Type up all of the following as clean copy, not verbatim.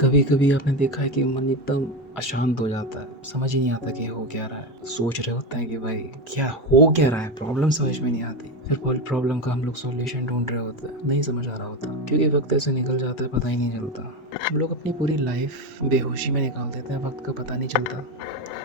कभी कभी आपने देखा है कि मन एकदम अशांत हो जाता है, समझ ही नहीं आता कि हो क्या रहा है। सोच रहे होते हैं कि भाई क्या हो क्या रहा है, प्रॉब्लम समझ में नहीं आती। फिर प्रॉब्लम का हम लोग सॉल्यूशन ढूंढ रहे होते हैं, नहीं समझ आ रहा होता क्योंकि वक्त ऐसे निकल जाता है, पता ही नहीं चलता। हम लोग अपनी पूरी लाइफ बेहोशी में निकाल देते हैं, वक्त का पता नहीं चलता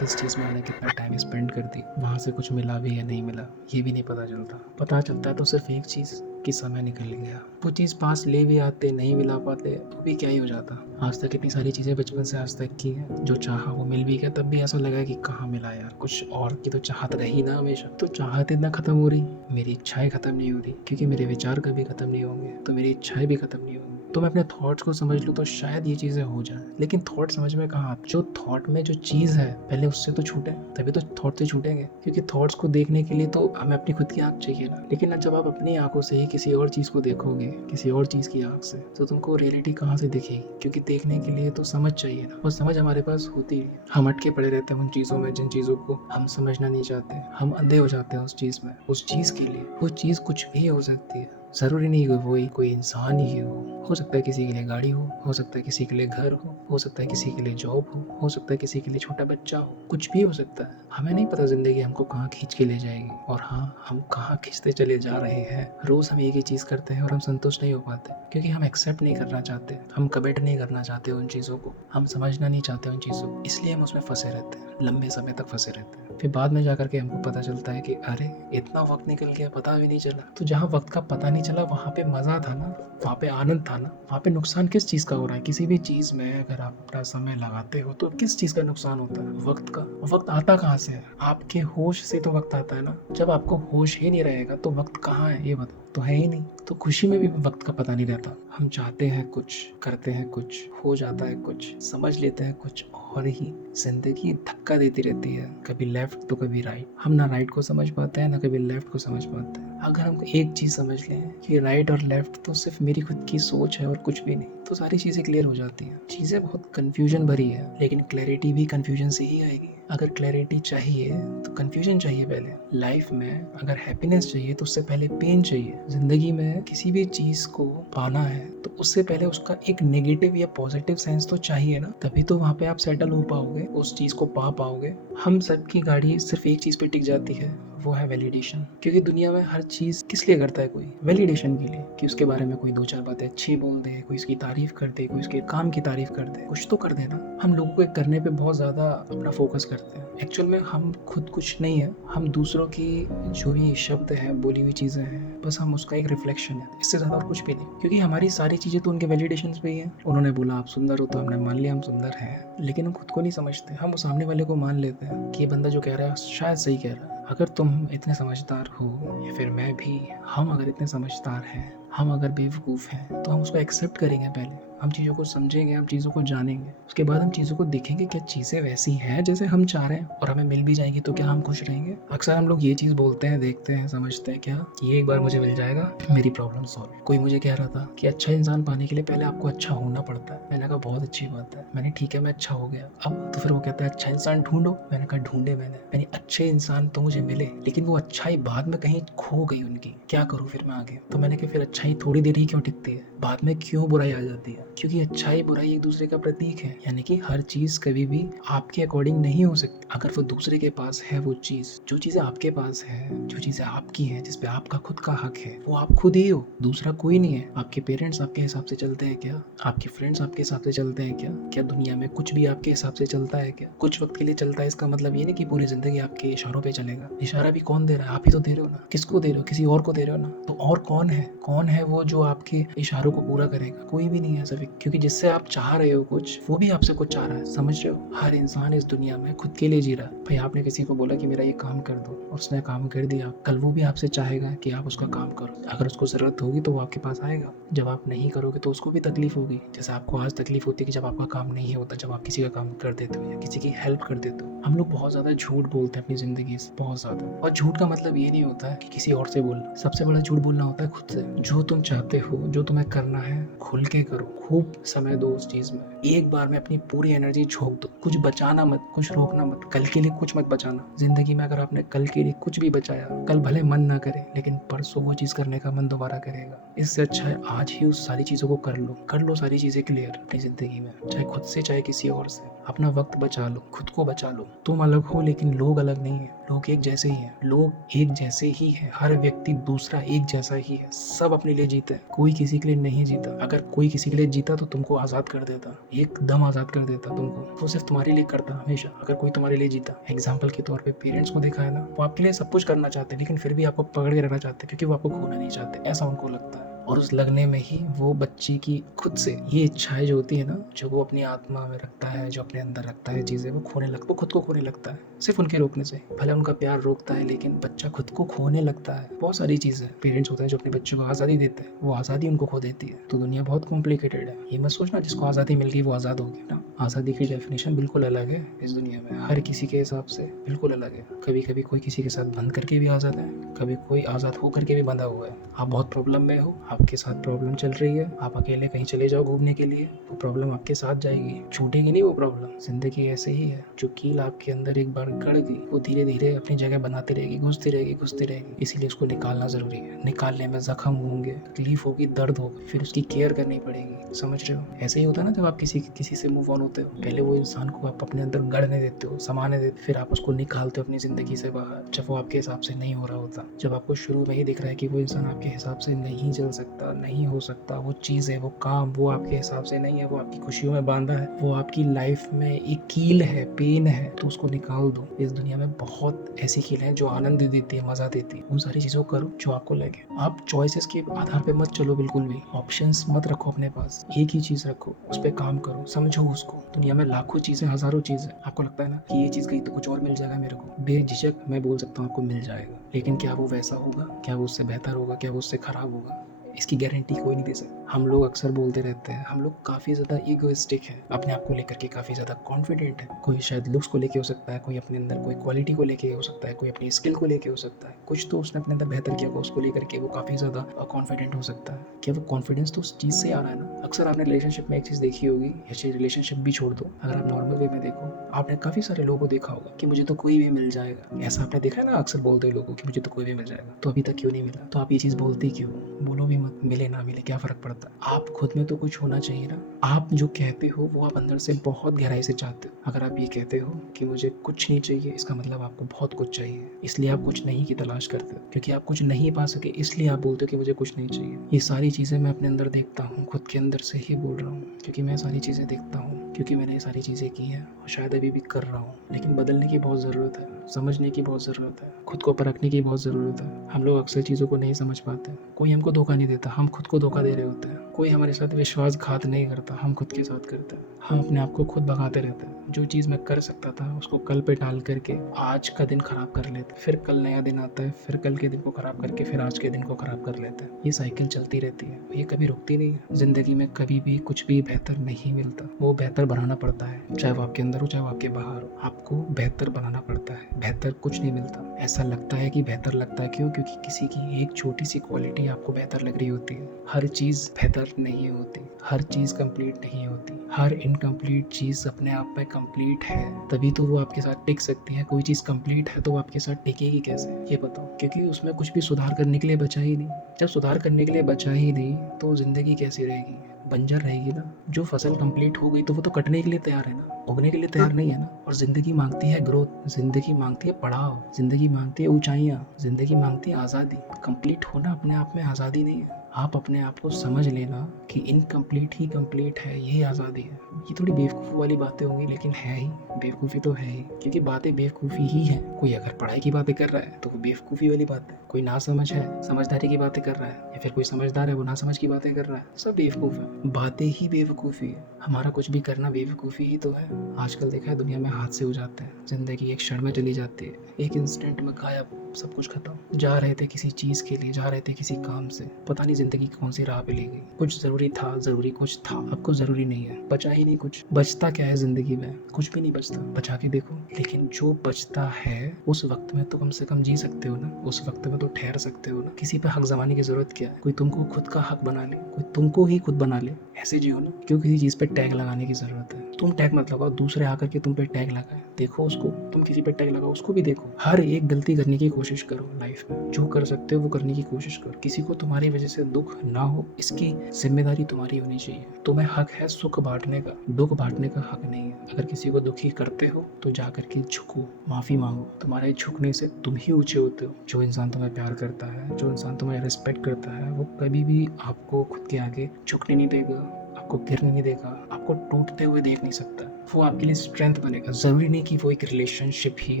किस चीज़ में हमने कितना टाइम स्पेंड कर दी, वहाँ से कुछ मिला भी या नहीं मिला ये भी नहीं पता चलता। पता चलता है तो सिर्फ एक चीज़ कि समय निकल गया। वो चीज़ पास ले भी आते, नहीं मिला पाते तो भी क्या ही हो जाता। आज तक इतनी सारी चीज़ें बचपन से आज तक की है, जो चाहा वो मिल भी गया, तब भी ऐसा लगा कि कहाँ मिला यार, कुछ और की तो चाहत रही ना हमेशा। तो चाहत इतना ख़त्म हो रही, मेरी इच्छाएं ख़त्म नहीं हो रही, क्योंकि मेरे विचार कभी ख़त्म नहीं होंगे तो मेरी इच्छाएं भी ख़त्म नहीं होंगी। तो मैं अपने थॉट्स को समझ लूँ तो शायद ये चीज़ें हो जाए, लेकिन थॉट समझ में कहाँ आती। जो थॉट में जो चीज़ है पहले उससे तो छूटे, तभी तो थॉट से छूटेंगे। क्योंकि थॉट्स को देखने के लिए तो हमें अपनी खुद की आँख चाहिए ना। लेकिन जब आप अपनी आंखों से ही किसी और चीज़ को देखोगे, किसी और चीज़ की आँख से, तो तुमको रियलिटी कहाँ से दिखेगी। क्योंकि देखने के लिए तो समझ चाहिए ना, और समझ हमारे पास होती है। हम अटके पड़े रहते हैं उन चीज़ों में जिन चीज़ों को हम समझना नहीं चाहते। हम अंधे हो जाते हैं उस चीज़ में। उस चीज़ के लिए वो चीज़ कुछ भी हो सकती है, ज़रूरी नहीं कि वही कोई इंसान ही हो सकता है किसी के लिए गाड़ी हो सकता है किसी के लिए घर हो सकता है किसी के लिए जॉब हो सकता है किसी के लिए छोटा बच्चा हो, कुछ भी हो सकता है। हमें नहीं पता ज़िंदगी हमको कहाँ खींच के ले जाएगी, और हाँ, हम कहाँ खींचते चले जा रहे हैं। रोज़ हम एक ही चीज़ करते हैं और हम संतुष्ट नहीं हो पाते, क्योंकि हम एक्सेप्ट नहीं करना चाहते, हम कमिट नहीं करना चाहते उन चीज़ों को, हम समझना नहीं चाहते उन चीज़ों को, इसलिए हम उसमें फंसे रहते हैं, लंबे समय तक फंसे रहते हैं। फिर बाद में जाकर के हमको पता चलता है कि अरे इतना वक्त निकल गया, पता भी नहीं चला। तो जहाँ वक्त का पता नहीं चला वहाँ पे मज़ा था ना, वहाँ पे आनंद था ना। वहाँ पे नुकसान किस चीज़ का हो रहा है? किसी भी चीज़ में अगर आप अपना समय लगाते हो तो किस चीज़ का नुकसान होता है? वक्त का। वक्त आता कहाँ से है? आपके होश से तो वक्त आता है ना। जब आपको होश ही नहीं रहेगा तो वक्त कहाँ है ये बताओ, तो है ही नहीं। तो खुशी में भी वक्त का पता नहीं रहता। हम चाहते हैं कुछ, करते हैं कुछ, हो जाता है कुछ, समझ लेते हैं कुछ, और ही जिंदगी धक्का देती रहती है, कभी लेफ्ट तो कभी राइट। हम ना राइट को समझ पाते हैं ना कभी लेफ्ट को समझ पाते हैं। अगर हम एक चीज़ समझ लें कि राइट और लेफ्ट तो सिर्फ मेरी खुद की सोच है और कुछ भी नहीं, तो सारी चीज़ें क्लियर हो जाती हैं। चीज़ें बहुत कन्फ्यूजन भरी है, लेकिन क्लैरिटी भी कन्फ्यूजन से ही आएगी। अगर क्लैरिटी चाहिए तो कन्फ्यूजन चाहिए पहले। लाइफ में अगर हैप्पीनेस चाहिए तो उससे पहले पेन चाहिए। जिंदगी में किसी भी चीज़ को पाना है तो उससे पहले उसका एक नेगेटिव या पॉजिटिव सेंस तो चाहिए ना, तभी तो वहाँ पे आप सेटल हो पाओगे, उस चीज़ को पा पाओगे। हम सबकी गाड़ी सिर्फ एक चीज़ पे टिक जाती है, वो है वैलिडेशन। क्योंकि दुनिया में हर चीज़ किस लिए करता है? कोई वैलिडेशन के लिए, कि उसके बारे में कोई दो चार बातें अच्छी बोल दे, कोई उसकी तारीफ कर दे, कोई उसके काम की तारीफ कर दे, कुछ तो कर देना। हम लोगों को करने पे बहुत ज़्यादा अपना फोकस करते हैं। एक्चुअल में हम खुद कुछ नहीं है, हम दूसरों की जो भी शब्द है, बोली हुई चीज़ें हैं, बस हम उसका एक रिफ्लेक्शन है, इससे ज़्यादा और कुछ भी नहीं। क्योंकि हमारी सारी चीज़ें तो उनके वैलिडेशन पे ही है। उन्होंने बोला आप सुंदर हो तो हमने मान लिया हम सुंदर हैं, लेकिन हम खुद को नहीं समझते। हम उस सामने वाले को मान लेते हैं कि ये बंदा जो कह रहा है शायद सही कह रहा है। अगर तुम इतने समझदार हो, या फिर मैं भी, हम अगर इतने समझदार हैं, हम अगर बेवकूफ़ हैं, तो हम उसको एक्सेप्ट करेंगे। पहले हम चीज़ों को समझेंगे, हम चीज़ों को जानेंगे, उसके बाद हम चीज़ों को देखेंगे क्या चीज़ें वैसी हैं जैसे हम चाह रहे हैं, और हमें मिल भी जाएंगी तो क्या हम खुश रहेंगे? अक्सर हम लोग ये चीज़ बोलते हैं, देखते हैं, समझते हैं क्या ये एक बार मुझे मिल जाएगा, मेरी प्रॉब्लम सॉल्व। कोई मुझे कह रहा था कि अच्छा इंसान पाने के लिए पहले आपको अच्छा होना पड़ता है। मैंने कहा बहुत अच्छी बात है। मैंने ठीक है मैं अच्छा हो गया, अब तो फिर वो कहता है अच्छा इंसान ढूंढो। मैंने कहा ढूंढे मैंने अच्छे इंसान तो मुझे मिले, लेकिन वो अच्छाई बाद में कहीं खो गई उनकी, क्या करूँ फिर मैं आगे? तो मैंने कहा फिर अच्छाई थोड़ी देर ही क्यों टिकती है, बाद में क्यों बुराई आ जाती है? क्योंकि अच्छाई बुराई एक दूसरे का प्रतीक है, यानी कि हर चीज कभी भी आपके अकॉर्डिंग नहीं हो सकती। अगर वो दूसरे के पास है वो चीज, जो चीजें आपके पास है, जो चीजें आपकी हैं, जिसपे आपका खुद का हक है, वो आप खुद ही हो, दूसरा कोई नहीं है। आपके पेरेंट्स आपके हिसाब से चलते हैं क्या? आपके फ्रेंड्स आपके हिसाब से चलते हैं क्या? क्या दुनिया में कुछ भी आपके हिसाब से चलता है क्या? कुछ वक्त के लिए चलता है, इसका मतलब ये नहीं कि पूरी जिंदगी आपके इशारों पे चलेगा। इशारा भी कौन दे रहा है? आप ही तो दे रहे हो ना। किसको दे रहे हो? किसी और को दे रहे हो ना। तो और कौन है? कौन है वो जो आपके इशारों को पूरा करेगा? कोई भी नहीं है सभी। क्योंकि जिससे आप चाह रहे हो कुछ, वो भी आपसे कुछ चाह रहा है। समझ रहे हो? हर इंसान इस दुनिया में खुद के लिए जी रहा है। भाई आपने किसी को बोला कि मेरा ये काम कर दो, और उसने काम कर दिया, कल वो भी आपसे चाहेगा कि आप उसका काम करो। अगर उसको जरूरत होगी तो वो आपके पास आएगा। जब आप नहीं करोगे तो उसको भी तकलीफ होगी, जैसे आपको आज तकलीफ होती है कि जब आपका काम नहीं होता, जब आप किसी का काम कर देते हो या किसी की हेल्प कर देते हो। हम लोग बहुत ज्यादा झूठ बोलते हैं अपनी जिंदगी से, बहुत ज्यादा। और झूठ का मतलब ये नहीं होता है कि किसी और से बोलना, सबसे बड़ा झूठ बोलना होता है खुद से। जो तुम चाहते हो, जो तुम्हें करना है, खुल के करो, खूब समय दो उस चीज में, एक बार में अपनी पूरी एनर्जी झोंक दो, कुछ बचाना मत, कुछ रोकना मत, कल के लिए कुछ मत बचाना। जिंदगी में अगर आपने कल के लिए कुछ भी बचाया, कल भले मन ना करे लेकिन परसों वो चीज करने का मन दोबारा करेगा। इससे अच्छा है आज ही उस सारी चीजों को कर लो सारी चीजें क्लियर अपनी जिंदगी में, चाहे खुद से चाहे किसी और से। अपना वक्त बचा लो, खुद को बचा लो। तुम अलग हो लेकिन लोग अलग नहीं है, लोग एक जैसे ही हैं, लोग एक जैसे ही हैं, हर व्यक्ति दूसरा एक जैसा ही है, सब अपने लिए जीते हैं, कोई किसी के लिए नहीं जीता। अगर कोई किसी के लिए जीता तो तुमको आजाद कर देता, एकदम आजाद कर देता तुमको, वो सिर्फ तुम्हारे लिए करता हमेशा। अगर कोई तुम्हारे लिए जीता, एग्जाम्पल के तौर पे पेरेंट्स को देखा है ना, वो आपके लिए सब कुछ करना चाहते हैं लेकिन फिर भी आपको पकड़ के रखना चाहते हैं क्योंकि वो आपको खोना नहीं चाहते, ऐसा उनको लगता है। और उस लगने में ही वो बच्चे की खुद से ये इच्छाएं जो होती है ना, जो वो अपनी आत्मा में रखता है, जो अपने अंदर रखता है चीजें, वो खुद को खोने लगता है सिर्फ उनके रोकने से। भले उनका प्यार रोकता है लेकिन बच्चा खुद को खोने लगता है। बहुत सारी चीजें पेरेंट्स होते हैं जो अपने बच्चों को आज़ादी देते हैं, वो आज़ादी उनको खो देती है। तो दुनिया बहुत कॉम्प्लिकेटेड है। ये मत सोचना जिसको आज़ादी मिल गई वो आज़ाद हो गया ना। आज़ादी की डेफिनेशन बिल्कुल अलग है इस दुनिया में, हर किसी के हिसाब से बिल्कुल अलग है। कभी कभी कोई किसी के साथ बंध करके भी आज़ाद है, कभी कोई आज़ाद हो करके भी बंधा हुआ है। आप बहुत प्रॉब्लम में हो, आपके साथ प्रॉब्लम चल रही है, आप अकेले कहीं चले जाओ घूमने के लिए, वो प्रॉब्लम आपके साथ जाएगी, छूटेगी नहीं वो प्रॉब्लम। जिंदगी ऐसे ही है, जो कील आपके अंदर एक बार गड़ गई वो धीरे धीरे अपनी जगह बनाती रहेगी, घुसती रहेगी। इसीलिए उसको निकालना जरूरी है। निकालने में जख्म होंगे, तकलीफ होगी, दर्द होगा, फिर उसकी केयर करनी पड़ेगी। समझ रहे हो? ऐसे ही होता है ना जब आप किसी से मूव ऑन होते हो, पहले वो इंसान को आप अपने अंदर गढ़ने देते हो, समाने देते हो, फिर आप उसको निकालते हो अपनी जिंदगी से बाहर जब वो आपके हिसाब से नहीं हो रहा होता। जब आपको शुरू में ही दिख रहा है कि वो इंसान आपके हिसाब से नहीं चल सकता, नहीं हो सकता, वो चीज़ है, वो काम, वो आपके हिसाब से नहीं है, वो आपकी खुशियों में बांधा है, वो आपकी लाइफ में एक कील है, पेन है, तो उसको निकाल दो। इस दुनिया में बहुत ऐसी कील है जो आनंद देती है, मजा देती है। उन सारी चीजों को करो जो आपको लगे। आप चॉइसेस के आधार पे मत चलो, बिल्कुल भी ऑप्शंस मत रखो अपने पास, एक ही चीज रखो, उस पर काम करो, समझो उसको। दुनिया में लाखों चीजें, हजारों चीजें, आपको लगता है ना कि ये चीज गई तो कुछ और मिल जाएगा मेरे को, बेझिझक मैं बोल सकता हूँ आपको मिल जाएगा। लेकिन क्या वो वैसा होगा? क्या वो उससे बेहतर होगा? क्या वो उससे खराब होगा? इसकी गारंटी कोई नहीं दे सकता। हम लोग अक्सर बोलते रहते हैं, हम लोग काफ़ी ज़्यादा ईगोइस्टिक है, अपने आप को लेकर के काफ़ी ज़्यादा कॉन्फिडेंट है। कोई शायद लुक्स को लेके हो सकता है, कोई अपने अंदर कोई क्वालिटी को लेके हो सकता है, कोई अपनी स्किल को लेके हो सकता है, कुछ तो उसने अपने अंदर बेहतर किया होगा, उसको लेकर के वो काफ़ी ज़्यादा कॉन्फिडेंट हो सकता है। क्या वो कॉन्फिडेंस तो उस चीज़ से आ रहा है ना? अक्सर आपने रिलेशनशिप में एक चीज़ देखी होगी, या रिलेशनशिप भी छोड़ दो, अगर आप नॉर्मल वे में देखो, आपने काफ़ी सारे लोगों को देखा होगा कि मुझे तो कोई भी मिल जाएगा। ऐसा आपने देखा है ना, अक्सर बोलते हैं लोगों कि मुझे तो कोई भी मिल जाएगा। तो अभी तक क्यों नहीं मिला? तो आप ये चीज़ बोलते क्यों? बोलो भी मत, मिले ना मिले क्या फर्क पड़ता है? आप खुद में तो कुछ होना चाहिए ना। आप जो कहते हो वो आप अंदर से बहुत गहराई से चाहते हो। अगर आप ये कहते हो कि मुझे कुछ नहीं चाहिए, इसका मतलब आपको बहुत कुछ चाहिए, इसलिए आप कुछ नहीं की तलाश करते हो। क्योंकि आप कुछ नहीं पा सके इसलिए आप बोलते हो कि मुझे कुछ नहीं चाहिए। ये सारी चीज़ें मैं अपने अंदर देखता हूँ, खुद के अंदर से ही बोल रहा हूँ, क्योंकि मैं सारी चीज़ें देखता हूँ, क्योंकि मैंने ये सारी चीज़ें की हैं और शायद अभी भी कर रहा हूँ। लेकिन बदलने की बहुत ज़रूरत है, समझने की बहुत ज़रूरत है, खुद को परखने की बहुत ज़रूरत है। हम लोग अक्सर चीज़ों को नहीं समझ पाते। कोई हमको धोखा नहीं देता, हम खुद को धोखा दे रहे होते हैं। कोई हमारे साथ विश्वासघात नहीं करता, हम खुद के साथ करते हैं। हम अपने आप को खुद भगाते रहते हैं। जो चीज़ मैं कर सकता था उसको कल पे टाल करके आज का दिन खराब कर लेते, फिर कल नया दिन आता है, फिर कल के दिन को खराब करके फिर आज के दिन को खराब कर लेते हैं। ये साइकिल चलती रहती है, ये कभी रुकती नहीं है। जिंदगी में कभी भी कुछ भी बेहतर नहीं मिलता, वो बेहतर बनाना पड़ता है, चाहे वो आपके अंदर हो चाहे वो आपके बाहर हो। आपको बेहतर बनाना पड़ता है, बेहतर कुछ नहीं मिलता। ऐसा लगता है कि बेहतर लगता है, क्यों? क्योंकि किसी की एक छोटी सी क्वालिटी आपको बेहतर लग रही होती है। हर चीज़ बेहतर नहीं होती, हर चीज़ कंप्लीट नहीं होती, हर इनकम्प्लीट चीज़ अपने आप में कंप्लीट है, तभी तो वो आपके साथ टिक सकती है। कोई चीज़ कंप्लीट है तो वो आपके साथ टिकेगी कैसे, ये बताओ? क्योंकि उसमें कुछ भी सुधार करने के लिए बचा ही नहीं। जब सुधार करने के लिए बचा ही नहीं तो ज़िंदगी कैसी रहेगी? बंजर रहेगी ना। जो फसल कंप्लीट हो गई तो वो तो कटने के लिए तैयार है ना, उगने के लिए तैयार नहीं है ना। और जिंदगी मांगती है ग्रोथ, जिंदगी मांगती है पड़ाव, जिंदगी मांगती है ऊंचाइयाँ, जिंदगी मांगती है आज़ादी। कंप्लीट होना अपने आप में आज़ादी नहीं है। आप अपने आप को समझ लेना कि इनकम्प्लीट ही कंप्लीट है, यही आज़ादी है। ये थोड़ी बेवकूफ़ी वाली बातें होंगी लेकिन है ही, बेवकूफ़ी तो है ही, क्योंकि बातें बेवकूफ़ी ही है। कोई अगर पढ़ाई की बातें कर रहा है तो वो बेवकूफ़ी वाली बात है, कोई ना समझ है समझदारी की बातें कर रहा है, या फिर कोई समझदार है वो ना समझ की बातें कर रहा है, सब बेवकूफ़ है। बातें ही बेवकूफ़ी है, हमारा कुछ भी करना बेवकूफ़ी ही तो है। आजकल देखा है दुनिया में हादसे हो जाते हैं, ज़िंदगी एक क्षण में चली जाती है, एक इंस्टेंट में गायब, सब कुछ खत्म। जा रहे थे किसी चीज़ के लिए, जा रहे थे किसी काम से, पता नहीं ज़िंदगी कौन सी राह पे ले गई। कुछ ज़रूरी था, ज़रूरी कुछ था, अब कुछ ज़रूरी नहीं है, बचा ही नहीं कुछ। बचता क्या है ज़िंदगी में? कुछ भी नहीं बचता, बचा के देखो। लेकिन जो बचता है उस वक्त में तो कम से कम जी सकते हो ना, उस वक्त में तो ठहर सकते हो ना। किसी पे हक जमाने की ज़रूरत क्या क्या है, कोई तुमको खुद का हक बना ले, कोई तुमको ही खुद बना ले, ऐसे जियो ना। क्यों किसी चीज़ पे टैग लगाने की ज़रूरत है? तुम टैग मत लगाओ, दूसरे आकर के तुम पे टैग लगाए, देखो उसको। तुम किसी पे टैग लगाओ, उसको भी देखो। हर एक गलती करने की कोशिश करो लाइफ में, जो कर सकते हो वो करने की कोशिश करो। किसी को तुम्हारी वजह से दुख ना हो, इसकी जिम्मेदारी तुम्हारी होनी चाहिए। तुम्हें हक है सुख बांटने का, दुख बांटने का हक नहीं है। अगर किसी को दुखी करते हो तो जा करके झुको, माफ़ी मांगो। तुम्हारे झुकने से तुम ही ऊंचे होते हो। जो इंसान तुम्हें प्यार करता है, जो इंसान तुम्हें रिस्पेक्ट करता है, वो कभी भी आपको खुद के आगे झुकने नहीं देगा, आपको गिरने नहीं देगा, आपको टूटते हुए देख नहीं सकता। वो आपके लिए स्ट्रेंथ बनेगा। ज़रूरी नहीं कि वो एक रिलेशनशिप ही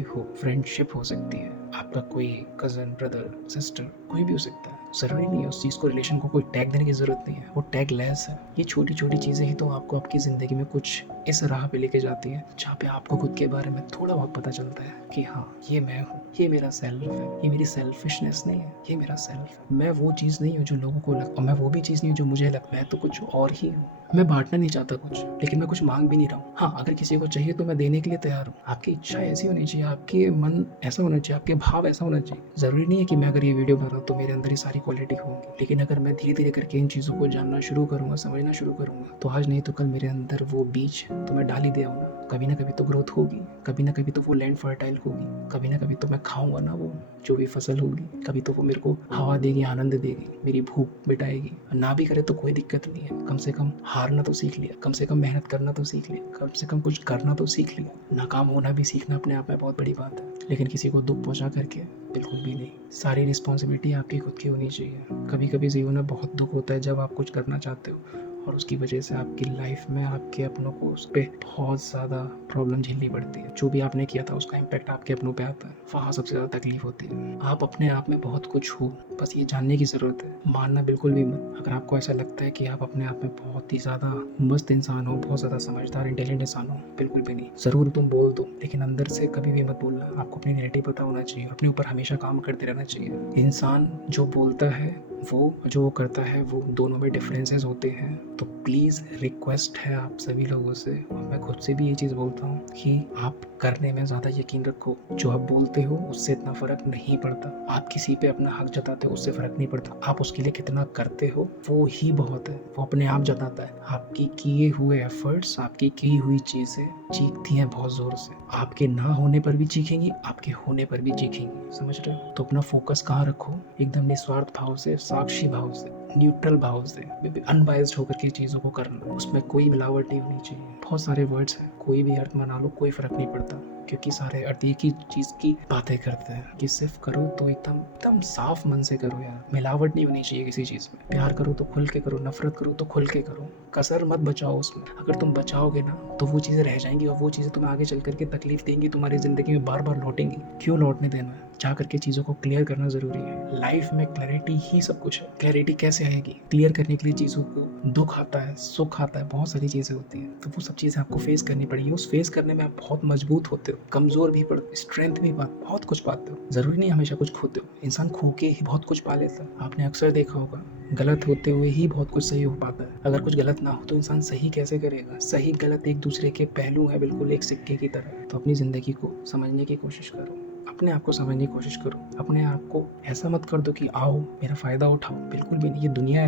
हो, फ्रेंडशिप हो सकती है, आपका कोई कज़न, ब्रदर, सिस्टर, कोई भी हो सकता है। ज़रूरी नहीं है उस चीज़ को, रिलेशन को कोई टैग देने की ज़रूरत नहीं है, वो टैग लेस है। ये छोटी छोटी चीज़ें ही तो आपको आपकी ज़िंदगी में कुछ इस राह पे लेके जाती है जहाँ पे आपको खुद के बारे में थोड़ा बहुत पता चलता है कि हाँ, ये मैं हूँ, ये मेरा सेल्फ है, ये मेरी सेल्फिशनेस नहीं है, ये मेरा सेल्फ है। मैं वो चीज़ नहीं हूँ जो लोगों को लगता, और मैं वो भी चीज़ नहीं हूँ जो मुझे लगता है, तो कुछ और ही हूँ। मैं बांटना नहीं चाहता कुछ, लेकिन मैं कुछ मांग भी नहीं रहा हूँ। हाँ, अगर किसी को चाहिए तो मैं देने के लिए तैयार हूँ। आपकी इच्छा ऐसी होनी चाहिए, आपके मन ऐसा होना चाहिए, आपके भाव ऐसा होना चाहिए। ज़रूरी नहीं है कि मैं अगर ये वीडियो बना रहा हूँ तो मेरे अंदर ये सारी क्वालिटी होंगी, लेकिन अगर मैं धीरे धीरे करके इन चीज़ों को जानना शुरू करूँगा, समझना शुरू करूँगा, तो आज नहीं तो कल मेरे अंदर वो बीज तो मैं डाल ही दिया हूँ ना। कभी ना कभी तो ग्रोथ होगी, कभी ना कभी तो वो लैंड फर्टाइल होगी, कभी ना कभी तो मैं खाऊंगा ना वो जो भी फसल होगी, कभी तो वो मेरे को हवा देगी, आनंद देगी, मेरी भूख मिटाएगी। ना भी करे तो कोई दिक्कत नहीं है, कम से कम हारना तो सीख लिया, कम से कम मेहनत करना तो सीख लिया, कम से कम कुछ करना तो सीख लिया। नाकाम होना भी सीखना अपने आप में बहुत बड़ी बात है, लेकिन किसी को दुख पहुंचा करके बिल्कुल भी नहीं। सारी रिस्पॉन्सिबिलिटी आपकी खुद की होनी चाहिए। कभी कभी जीवन में बहुत दुख होता है जब आप कुछ करना चाहते हो और उसकी वजह से आपकी लाइफ में आपके अपनों को उस पर बहुत ज़्यादा प्रॉब्लम झेलनी पड़ती है। जो भी आपने किया था उसका इम्पैक्ट आपके अपनों पे आता है, वहाँ सबसे ज़्यादा तकलीफ होती है। आप अपने आप में बहुत कुछ हो, बस ये जानने की ज़रूरत है। मानना बिल्कुल भी मत। अगर आपको ऐसा लगता है कि आप अपने आप में बहुत ही ज़्यादा मस्त इंसान हो, बहुत ज़्यादा समझदार इंटेलिजेंट इंसान हो, बिल्कुल भी नहीं। ज़रूर तुम बोल दो, लेकिन अंदर से कभी भी मत बोलना। आपको अपनी नेगेटिव पता होना चाहिए, अपने ऊपर हमेशा काम करते रहना चाहिए। इंसान जो बोलता है वो, जो वो करता है, वो दोनों में डिफरेंसेस होते हैं। तो प्लीज़ रिक्वेस्ट है आप सभी लोगों से, और मैं खुद से भी ये चीज़ बोलता हूँ कि आप करने में ज़्यादा यकीन रखो। जो आप बोलते हो उससे इतना फ़र्क नहीं पड़ता। आप किसी पे अपना हक जताते हो उससे फ़र्क नहीं पड़ता। आप उसके लिए कितना करते हो वो ही बहुत है, वो अपने आप जताता है। आपकी किए हुए एफर्ट्स, आपकी की हुई चीज़ें चीखती हैं बहुत ज़ोर से। आपके ना होने पर भी चीखेंगी, आपके होने पर भी चीखेंगी, समझ रहे हो? तो अपना फोकस कहाँ रखो, एकदम निस्वार्थ भाव से, साक्षी भाव से, न्यूट्रल भाव से, अनबायस्ड होकर के चीज़ों को करना। उसमें कोई मिलावट नहीं होनी चाहिए। बहुत सारे वर्ड्स हैं, कोई भी अर्थ बना लो, कोई फ़र्क नहीं पड़ता, क्योंकि सारे अर्थ एक ही चीज़ की बातें करते हैं कि सिर्फ करो तो एकदम एकदम साफ मन से करो यार। मिलावट नहीं होनी चाहिए किसी चीज़ में। प्यार करो तो खुल के करो, नफरत करो तो खुल के करो, कसर मत बचाओ उसमें। अगर तुम बचाओगे ना तो वो चीज़ें रह जाएंगी, और वो चीज़ें तुम्हें आगे चल करके तकलीफ देंगी, तुम्हारी ज़िंदगी में बार बार लौटेंगी। क्यों लौटने देना है? जा करके चीज़ों को क्लियर करना ज़रूरी है। लाइफ में क्लैरिटी ही सब कुछ है। क्लैरिटी कैसे आएगी? क्लियर करने के लिए चीज़ों को दुख आता है, सुख आता है, बहुत सारी चीज़ें होती हैं, तो वो सब चीज़ें आपको फेस करनी पड़ेगी। उस फेस करने में आप बहुत मजबूत होते हो, कमज़ोर भी पड़ते, स्ट्रेंथ भी बहुत कुछ पाते हो। ज़रूरी नहीं हमेशा कुछ खोते हो, इंसान खो के ही बहुत कुछ पा लेता है। आपने अक्सर देखा होगा, गलत होते हुए ही बहुत कुछ सही हो पाता है। अगर कुछ गलत ना हो तो इंसान सही कैसे करेगा? सही गलत एक दूसरे के पहलू है, बिल्कुल एक सिक्के की तरह। तो अपनी ज़िंदगी को समझने की कोशिश करो, अपने आप को समझने की कोशिश करो। अपने आप को ऐसा मत कर दो कि आओ मेरा फ़ायदा उठाओ, बिल्कुल भी नहीं। ये दुनिया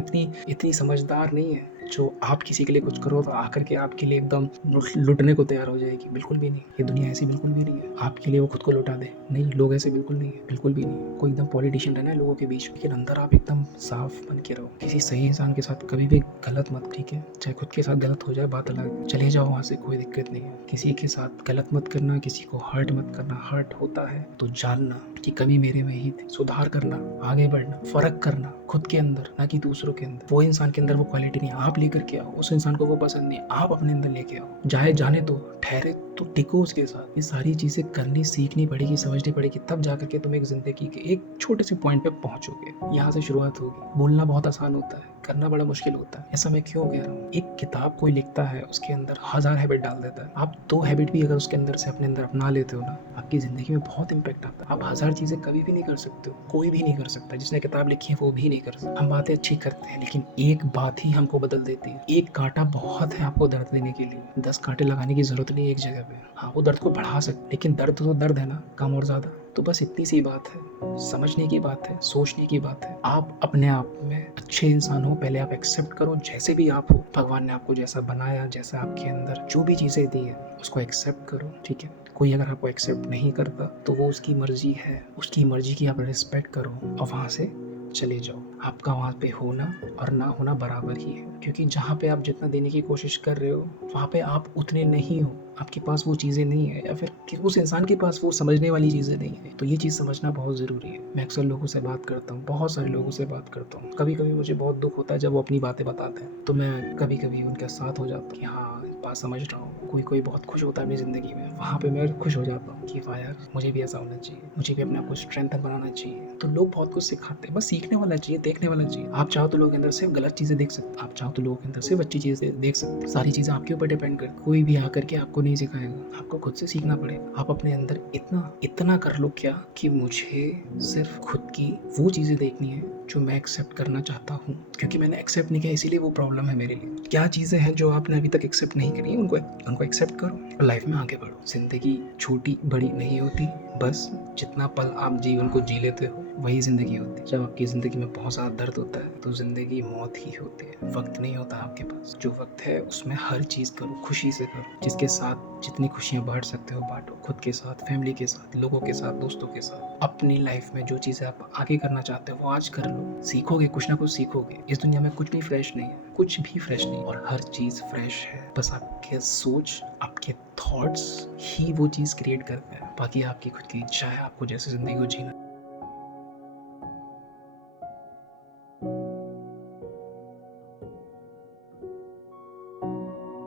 इतनी समझदार नहीं है जो आप किसी के लिए कुछ करो तो आकर के आपके लिए एकदम लुटने को तैयार हो जाएगी, बिल्कुल भी नहीं। ये दुनिया ऐसी बिल्कुल भी नहीं है आपके लिए वो खुद को लुटा दे, नहीं। लोग ऐसे बिल्कुल नहीं है, बिल्कुल भी नहीं। कोई एकदम पॉलिटिशियन रहना है लोगों के बीच में, लेकिन अंदर आप एकदम साफ बन के रहो। किसी सही इंसान के साथ कभी भी गलत मत, ठीक है? चाहे खुद के साथ गलत हो जाए बात अलग, चले जाओ वहाँ से, कोई दिक्कत नहीं है। किसी के साथ गलत मत करना, किसी को हर्ट मत करना। हर्ट होता है तो जानना कि कभी मेरे में ही थी, सुधार करना, आगे बढ़ना, फर्क करना खुद के अंदर, ना कि दूसरों के अंदर। वो इंसान के अंदर वो क्वालिटी नहीं, आप लेकर के आओ। उस इंसान को वो पसंद नहीं, आप अपने अंदर लेके आओ। जाने दो, ठहरे तो टिको उसके साथ। ये सारी चीज़ें करनी सीखनी पड़ेगी, समझनी पड़ेगी, तब जाकर के तुम एक ज़िंदगी के एक छोटे से पॉइंट पे पहुंचोगे। यहाँ से शुरुआत होगी। बोलना बहुत आसान होता है, करना बड़ा मुश्किल होता है। ऐसा मैं क्यों कह रहा हूँ? एक किताब कोई लिखता है, उसके अंदर 1000 हैबिट डाल देता है। आप 2 हैबिट भी अगर उसके अंदर से अपने अंदर अपना लेते हो ना, आपकी ज़िंदगी में बहुत इंपैक्ट आता है। आप 1000 चीज़ें कभी भी नहीं कर सकते हो, कोई भी नहीं कर सकता। जिसने किताब लिखी है वो भी नहीं कर सकता। हम बातें अच्छी करते हैं, लेकिन एक बात ही हमको बदल देती है। एक कांटा बहुत है आपको दर्द देने के लिए, 10 कांटे लगाने की जरूरत नहीं एक जगह पे। हाँ, वो दर्द को बढ़ा सकते, लेकिन दर्द तो दर्द है ना, कम और ज़्यादा। तो बस इतनी सी बात है, समझने की बात है, सोचने की बात है। आप अपने आप में अच्छे इंसान हो, पहले आप एक्सेप्ट करो जैसे भी आप हो। भगवान ने आपको जैसा बनाया, जैसा आपके अंदर जो भी चीज़ें दी है, उसको एक्सेप्ट करो, ठीक है। कोई अगर आपको एक्सेप्ट नहीं करता तो वो उसकी मर्जी है, उसकी मर्जी की आप रिस्पेक्ट करो और वहाँ से चले जाओ। आपका वहाँ पे होना और ना होना बराबर ही है, क्योंकि जहाँ पे आप जितना देने की कोशिश कर रहे हो वहाँ पे आप उतने नहीं हो। आपके पास वो चीज़ें नहीं है, या फिर कि उस इंसान के पास वो समझने वाली चीज़ें नहीं है। तो ये चीज़ समझना बहुत ज़रूरी है। मैं अक्सर लोगों से बात करता हूँ, बहुत सारे लोगों से बात करता हूँ। कभी कभी मुझे बहुत दुख होता है जब वो अपनी बातें बताते हैं, तो मैं कभी कभी उनके साथ हो जाता हूँ कि हाँ, बात समझ रहा हूँ। कोई कोई बहुत खुश होता है अपनी ज़िंदगी में, वहाँ पे मैं खुश हो जाता हूँ कि वाह यार, मुझे भी ऐसा होना चाहिए, मुझे भी अपने आप को स्ट्रेंथन बनाना चाहिए। तो लोग बहुत कुछ सिखाते हैं, बस सीखने वाला चाहिए, देखने वाला चाहिए। आप चाहो तो लोगों के अंदर सिर्फ गलत चीज़ें देख सकते, आप चाहो तो लोगों के अंदर सिर्फ अच्छी चीज़ें देख सकते। सारी चीज़ें आपके ऊपर डिपेंड करती, कोई भी आकर के आपको नहीं सिखाएगा, आपको खुद से सीखना पड़ेगा। आप अपने अंदर इतना इतना कर लो क्या कि मुझे सिर्फ खुद की वो चीज़ें देखनी है जो मैं एक्सेप्ट करना चाहता हूँ, क्योंकि मैंने एक्सेप्ट नहीं किया इसीलिए वो प्रॉब्लम है मेरे लिए। क्या चीज़ें हैं जो आपने अभी तक एक्सेप्ट नहीं करी, उनको एक्सेप्ट करो और लाइफ में आगे बढ़ो। जिंदगी छोटी बड़ी नहीं होती, बस जितना पल आप जीवन को जी लेते हो वही जिंदगी होती है। जब आपकी जिंदगी में बहुत ज़्यादा दर्द होता है तो जिंदगी मौत ही होती है। वक्त नहीं होता आपके पास, जो वक्त है उसमें हर चीज़ करो, खुशी से करो, जिसके साथ जितनी खुशियाँ बांट सकते हो बांटो, खुद के साथ, फैमिली के साथ, लोगों के साथ, दोस्तों के साथ। अपनी लाइफ में जो चीज़ें आप आगे करना चाहते हो वो आज कर लो, सीखोगे, कुछ ना कुछ सीखोगे। इस दुनिया में कुछ भी फ्रेश नहीं है, कुछ भी फ्रेश नहीं, और हर चीज़ फ्रेश है। बस आपके सोच, आपके थॉट्स ही वो चीज़ क्रिएट करते हैं। बाकी आपकी खुद की इच्छा है आपको जैसे ज़िंदगी को जीना।